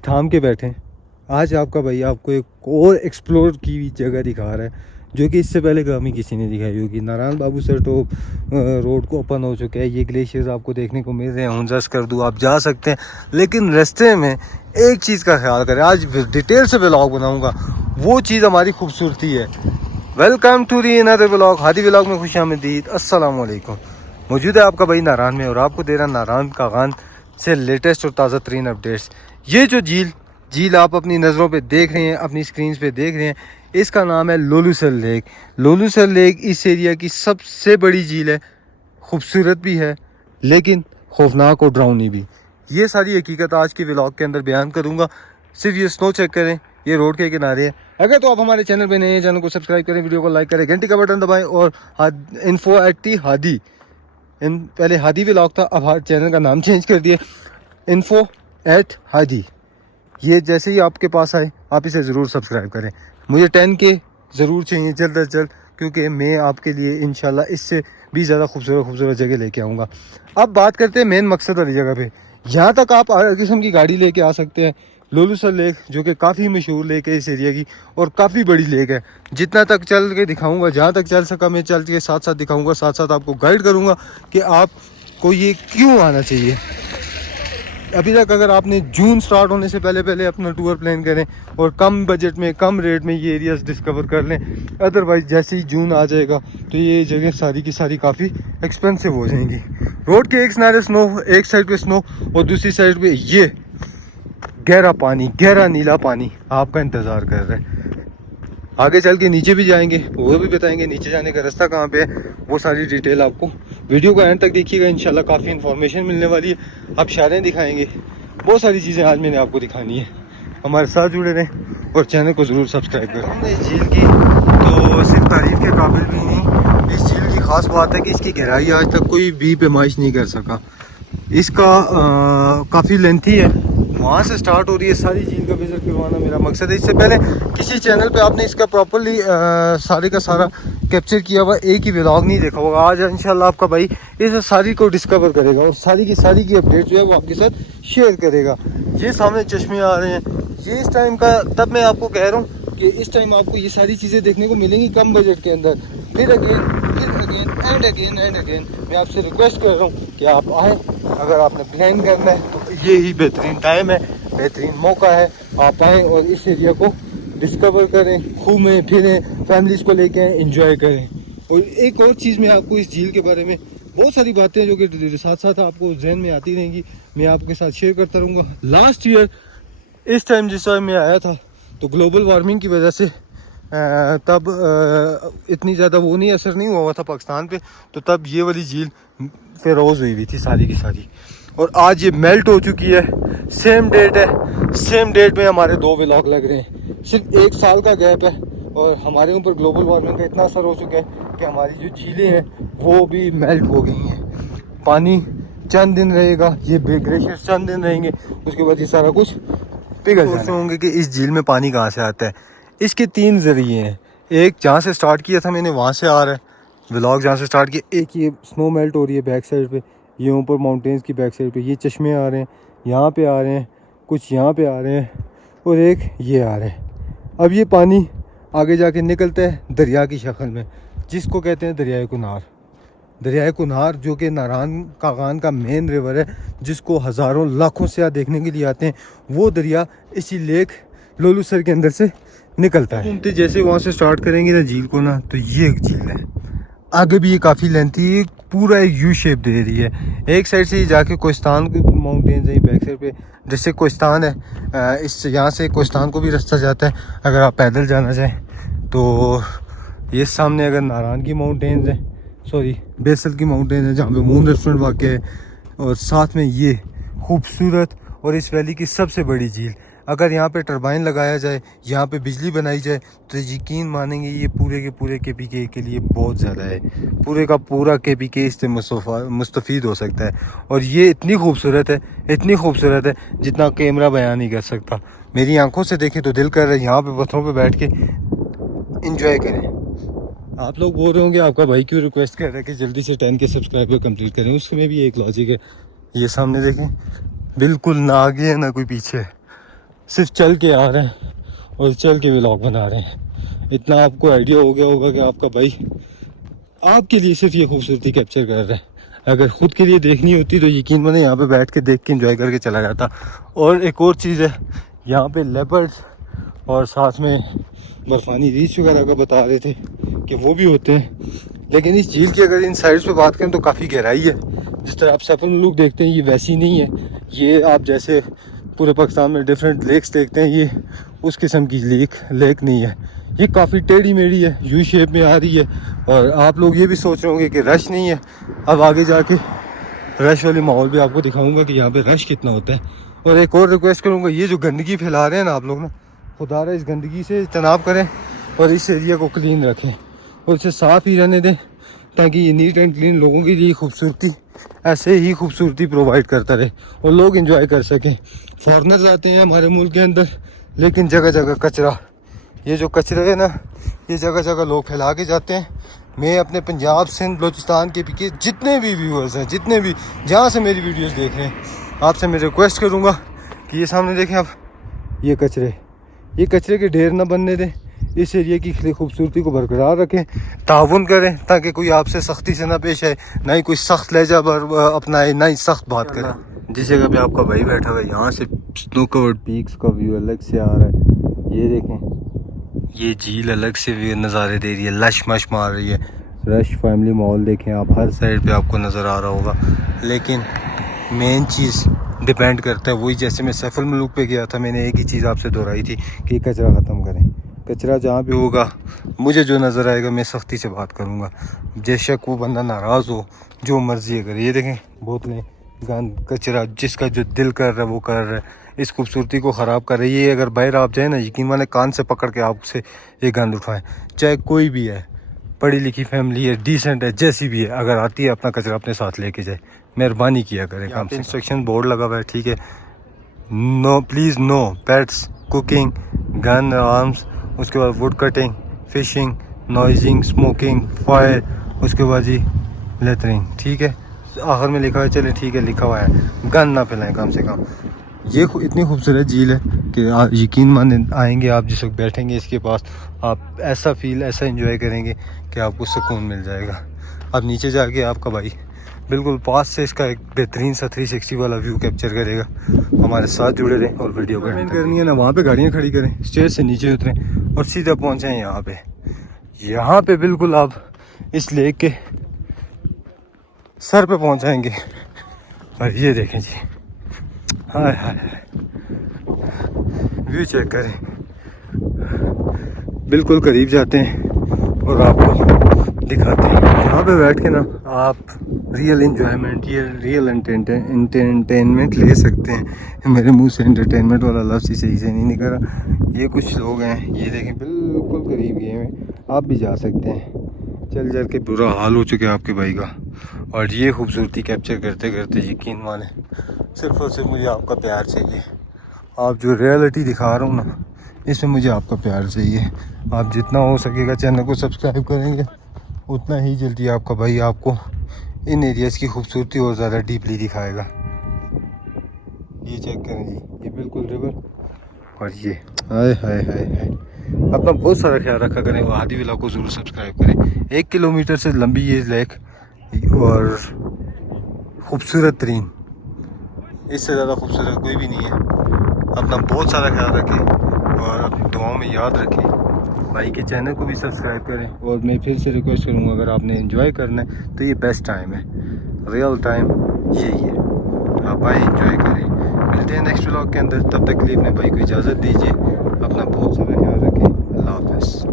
थाम के बैठे। आज आपका भाई आपको एक और एक्सप्लोर की हुई जगह दिखा रहा है जो कि इससे पहले कभी किसी ने दिखाई होगी। नारायण बाबू सर तो रोड को ओपन हो चुका है। ये ग्लेशियर्स आपको देखने को मिल रहे हैं। हुंजस कर दूँ आप जा सकते हैं, लेकिन रास्ते में एक चीज़ का ख्याल करें। आज डिटेल से व्लॉग बनाऊँगा, वो चीज़ हमारी खूबसूरती है। Welcome to the another vlog, Hadi vlog में खुशामदीद। अस्सलाम वालेकुम। मौजूद है आपका भाई नारायण में और आपको दे रहा नारायण कागान से लेटेस्ट और ताज़ा तरीन अपडेट्स। ये जो झील आप अपनी नज़रों पे देख रहे हैं, अपनी स्क्रीन पे देख रहे हैं, इसका नाम है लोलूसर लेक। लोलूसर लेक इस एरिया की सबसे बड़ी झील है। खूबसूरत भी है लेकिन खौफनाक और डरावनी भी। ये सारी हकीकत आज के व्लॉग के अंदर बयान करूँगा। सिर्फ ये स्नो चेक करें, ये रोड के किनारे है। अगर तो आप हमारे चैनल पे नए हैं, चैनल को सब्सक्राइब करें, वीडियो को लाइक करें, घंटी का बटन दबाएं और info@हादी, पहले हादी व्लॉग था, अब चैनल का नाम चेंज कर दिया, info@हादी। ये जैसे ही आपके पास आए आप इसे ज़रूर सब्सक्राइब करें। मुझे 10K ज़रूर चाहिए जल्द अज जल्द, क्योंकि मैं आपके लिए इंशाल्लाह इससे भी ज़्यादा खूबसूरत जगह लेके आऊँगा। अब बात करते हैं मेन मकसद वाली जगह पे। यहाँ तक आप हर किस्म की गाड़ी लेके आ सकते हैं। लोलूसर लेक जो कि काफ़ी मशहूर लेक है इस एरिया की और काफ़ी बड़ी लेक है। जितना तक चल के दिखाऊँगा, जहाँ तक चल सका मैं चल के साथ साथ दिखाऊँगा, साथ साथ आपको गाइड करूँगा कि आपको ये क्यों आना चाहिए। अभी तक अगर आपने जून स्टार्ट होने से पहले अपना टूर प्लान करें और कम बजट में कम रेट में ये एरियाज डिस्कवर कर लें। अदरवाइज़ जैसे ही जून आ जाएगा तो ये जगह सारी की सारी काफ़ी एक्सपेंसिव हो जाएंगी। रोड के एक किनारे स्नो, एक साइड पे स्नो और दूसरी साइड पे ये गहरा पानी, गहरा नीला पानी आपका इंतज़ार कर रहा है। आगे चल के नीचे भी जाएंगे, वो भी बताएंगे नीचे जाने का रास्ता कहाँ पे है। वो सारी डिटेल आपको वीडियो को एंड तक देखिएगा, इंशाल्लाह काफ़ी इन्फॉर्मेशन मिलने वाली है। आप शायरें दिखाएंगे, बहुत सारी चीज़ें आज मैंने आपको दिखानी है। हमारे साथ जुड़े रहें और चैनल को ज़रूर सब्सक्राइब करें। इस झील की तो सिर्फ तारीफ़ के काबिल भी नहीं, इस झील की ख़ास बात है कि इसकी गहराई आज तक कोई भी पैमाइश नहीं कर सका। इसका काफ़ी लेंथी है। वहाँ से स्टार्ट हो रही है, सारी झील का विजिट करवाना मेरा मकसद है। इससे पहले किसी चैनल पे आपने इसका प्रॉपर्ली सारे का सारा कैप्चर किया हुआ एक ही व्लॉग नहीं देखा होगा। आज इंशाल्लाह आपका भाई इस सारी को डिस्कवर करेगा और सारी की अपडेट जो है वो आपके साथ शेयर करेगा। ये सामने चश्मे आ रहे हैं, ये इस टाइम का, तब मैं आपको कह रहा हूँ कि इस टाइम आपको ये सारी चीज़ें देखने को मिलेंगी कम बजट के अंदर। फिर अगेन मैं आपसे रिक्वेस्ट कर रहा हूँ कि आप आएँ। अगर आपने प्लान करना है तो ये ही बेहतरीन टाइम है, बेहतरीन मौका है। आप आएँ और इस एरिया को डिस्कवर करें, घूमें फिरें, फैमिलीज़ को लेके आएँ, एंजॉय करें। और एक और चीज़ मैं आपको इस झील के बारे में बहुत सारी बातें जो कि साथ साथ आपको जहन में आती रहेंगी, मैं आपके साथ शेयर करता रहूँगा। लास्ट ईयर इस टाइम जिस टाइम मैं आया था तो ग्लोबल वार्मिंग की वजह से तब इतनी ज़्यादा वो नहीं असर नहीं हुआ था पाकिस्तान पे, तो तब ये वाली झील फेरोज़ हुई थी सारी की सारी। और आज ये मेल्ट हो चुकी है। सेम डेट है, सेम डेट में हमारे 2 व्लॉग लग रहे हैं। सिर्फ 1 साल का गैप है और हमारे ऊपर ग्लोबल वार्मिंग का इतना असर हो चुका है कि हमारी जो झीलें हैं वो भी मेल्ट हो गई हैं। पानी चंद दिन रहेगा, ये ग्लेशियर चंद दिन रहेंगे, उसके बाद ये सारा कुछ पिघल जाएगा। सोचते होंगे कि इस झील में पानी कहाँ से आता है। इसके 3 ज़रिए हैं। एक जहाँ से स्टार्ट किया था मैंने वहाँ से आ रहा है व्लॉग, जहाँ से स्टार्ट किया। एक ये स्नो मेल्ट हो रही है बैक साइड पे, ये ऊपर माउंटेन्स की बैक साइड पे ये चश्मे आ रहे हैं, यहाँ पे आ रहे हैं, कुछ यहाँ पे आ रहे हैं और एक ये आ रहे हैं। अब ये पानी आगे जाके निकलता है दरिया की शक्ल में, जिसको कहते हैं दरियाए कुनार। दरियाए कुनार जो कि नारायण कागान का मेन रिवर है, जिसको हज़ारों लाखों से देखने के लिए आते हैं। वो दरिया इसी लेक लोलूसर के अंदर से निकलता है। घूमते जैसे वहाँ से स्टार्ट करेंगे ना झील को ना, तो ये एक झील है। आगे भी ये काफ़ी लेंथी, पूरा एक यू शेप दे रही है। एक साइड से ये जाके कोहिस्तान के माउंटेन्स है, बैक साइड पे जैसे कोहिस्तान है, इस यहाँ से कोहिस्तान को भी रास्ता जाता है अगर आप पैदल जाना चाहें तो। ये सामने अगर नारायण की माउंटेन्स है, सॉरी बेसल की माउंटेन है जहाँ पे मून रेस्टोरेंट वाक़ है, और साथ में ये खूबसूरत और इस वैली की सबसे बड़ी झील। अगर यहाँ पे टरबाइन लगाया जाए, यहाँ पे बिजली बनाई जाए तो यकीन मानेंगे ये पूरे के पूरे KPK के लिए बहुत ज़्यादा है। पूरे का पूरा KPK इससे मुस्तफ़ीद हो सकता है। और ये इतनी खूबसूरत है, इतनी खूबसूरत है जितना कैमरा बयान नहीं कर सकता। मेरी आंखों से देखें तो दिल कर रहा है यहाँ पे पत्थरों पे बैठ के इंजॉय करें। आप लोग बोल रहे होंगे आपका भाई क्यों रिक्वेस्ट कर रहा है कि जल्दी से 10K सब्सक्राइबर कंप्लीट करें। उसमें भी एक लॉजिक है। ये सामने देखें, बिल्कुल ना आगे है ना कोई पीछे, सिर्फ चल के आ रहे हैं और चल के व्लॉग बना रहे हैं। इतना आपको आइडिया हो गया होगा कि आपका भाई आपके लिए सिर्फ ये खूबसूरती कैप्चर कर रहा है। अगर ख़ुद के लिए देखनी होती तो यकीन माने यहाँ पे बैठ के देख के एंजॉय करके चला जाता। और एक और चीज़ है, यहाँ पे लेपर्ड्स और साथ में बर्फ़ानी रीछ वगैरह का बता रहे थे कि वो भी होते हैं। लेकिन इस झील की अगर इन साइड्स पे बात करें तो काफ़ी गहराई है। जिस तरह आप सैफल मलूक देखते हैं ये वैसी नहीं है। ये आप जैसे पूरे पाकिस्तान में डिफरेंट लेक्स देखते हैं, ये उस किस्म की लेक नहीं है। ये काफ़ी टेढ़ी मेढ़ी है, यू शेप में आ रही है। और आप लोग ये भी सोच रहे होंगे कि रश नहीं है। अब आगे जाके रश वाले माहौल भी आपको दिखाऊंगा कि यहाँ पे रश कितना होता है। और एक और रिक्वेस्ट करूँगा, ये जो गंदगी फैला रहे हैं ना आप लोग ना, खुदारा इस गंदगी से इज्तनाब करें और इस एरिया को क्लीन रखें और इसे साफ़ ही रहने दें, ताकि ये नीट एंड क्लीन लोगों के लिए खूबसूरती ऐसे ही खूबसूरती प्रोवाइड करता रहे और लोग एंजॉय कर सकें। फॉरेनर्स आते हैं हमारे मुल्क के अंदर, लेकिन जगह जगह कचरा, ये जो कचरे है ना, ये जगह जगह लोग फैला के जाते हैं। मैं अपने पंजाब सिंध बलूचिस्तान के पीछे जितने भी व्यूअर्स हैं, जितने भी जहाँ से मेरी वीडियोस देख रहे हैं, आपसे मैं रिक्वेस्ट करूँगा कि ये सामने देखें आप, ये कचरे के ढेर ना बनने दें। इस एरिया की खूबसूरती को बरकरार रखें, ताउन करें, ताकि कोई आपसे सख्ती से ना पेश आए, ना ही कोई सख्त लहजा अपनाए, ना ही सख्त बात करें। जिस जगह पे आपका भाई बैठा हुआ है, यहाँ से स्नो कवर्ड पीक्स का व्यू अलग से आ रहा है। ये देखें, ये झील अलग से व्यू नज़ारे दे रही है, लश मश मार रही है। रश फैमिली मॉल देखें आप, हर साइड पे आपको नज़र आ रहा होगा। लेकिन मेन चीज़ डिपेंड करता है, वही जैसे मैं सैफल मलूक पे गया था, मैंने एक ही चीज़ आपसे दोहराई थी कि कचरा ख़त्म करें। कचरा जहाँ भी होगा, मुझे जो नज़र आएगा मैं सख्ती से बात करूँगा, बेशक वो बंदा नाराज़ हो, जो मर्ज़ी करे। ये देखें बोतलें, गंद, कचरा, जिसका जो दिल कर रहा है वो कर रहा है, इस खूबसूरती को ख़राब कर रही है। ये अगर बाहर आप जाए ना, यकीन माने कान से पकड़ के आपसे ये गंद उठाएं, चाहे कोई भी है, पढ़ी लिखी फैमिली है, डिसेंट है, जैसी भी है, अगर आती है अपना कचरा अपने साथ लेके जाए, मेहरबानी किया करें। काम से इंस्ट्रक्शन बोर्ड लगा हुआ है, ठीक है, no please no pets, cooking, gun arms, उसके बाद wood cutting, fishing, noising, smoking, fire, उसके बाद जी लेटरिंग, ठीक है। आखिर में लिखा है, चले ठीक है लिखा हुआ है, गन ना फैलाएं कम से कम। ये इतनी खूबसूरत झील है कि आप यकीन माने आएंगे, आप जिस वक्त बैठेंगे इसके पास, आप ऐसा फील, ऐसा एंजॉय करेंगे कि आपको सुकून मिल जाएगा। अब नीचे जाके आपका भाई बिल्कुल पास से इसका एक बेहतरीन सा 360 वाला व्यू कैप्चर करेगा। हमारे साथ जुड़े रहें और वीडियो करनी है ना, वहाँ पे गाड़ियाँ खड़ी करें, स्टेज से नीचे उतरें और सीधा पहुँचें यहाँ पे बिल्कुल आप इस लेक के सर पे पहुँच जाएंगे। और ये देखें जी, हाय हाय, व्यू चेक करें, बिल्कुल करीब जाते हैं और आपको दिखाते हैं। यहाँ पे बैठ के ना आप रियल एंजॉयमेंट, ये रियल एंटरटेनमेंट ले सकते हैं। मेरे मुंह से एंटरटेनमेंट वाला लफ्ज़ ही सही से नहीं निकला। ये कुछ लोग हैं, ये देखें बिल्कुल करीब गए हैं, आप भी जा सकते हैं। चल के बुरा हाल हो चुका है आपके भाई का। और ये खूबसूरती कैप्चर करते करते यकीन माने सिर्फ और सिर्फ मुझे आपका प्यार चाहिए। आप जो रियलिटी दिखा रहा हूँ ना, इसमें मुझे आपका प्यार चाहिए। आप जितना हो सकेगा चैनल को सब्सक्राइब करेंगे, उतना ही जल्दी आपका भाई आपको इन एरियाज़ की खूबसूरती और ज़्यादा डीपली दिखाएगा। ये चेक करें जी, ये बिल्कुल रिवर, और ये हाय हाय हाय हाय। अपना बहुत सारा ख्याल रखा करें, वो हादी विला को ज़रूर सब्सक्राइब करें। 1 किलोमीटर से लंबी ये लेक और ख़ूबसूरत तरीन, इससे ज़्यादा खूबसूरत कोई भी नहीं है। अपना बहुत सारा ख्याल रखें और अपनी दुआओं में याद रखें। भाई के चैनल को भी सब्सक्राइब करें। और मैं फिर से रिक्वेस्ट करूँगा, अगर आपने एंजॉय करना है तो ये बेस्ट टाइम है, रियल टाइम यही है। आप आए एंजॉय करें। मिलते हैं नेक्स्ट व्लॉग के अंदर, तब तक के लिए अपने भाई को इजाज़त दीजिए। अपना बहुत सारा ख्याल रखें। अल्लाह हाफ़िज़।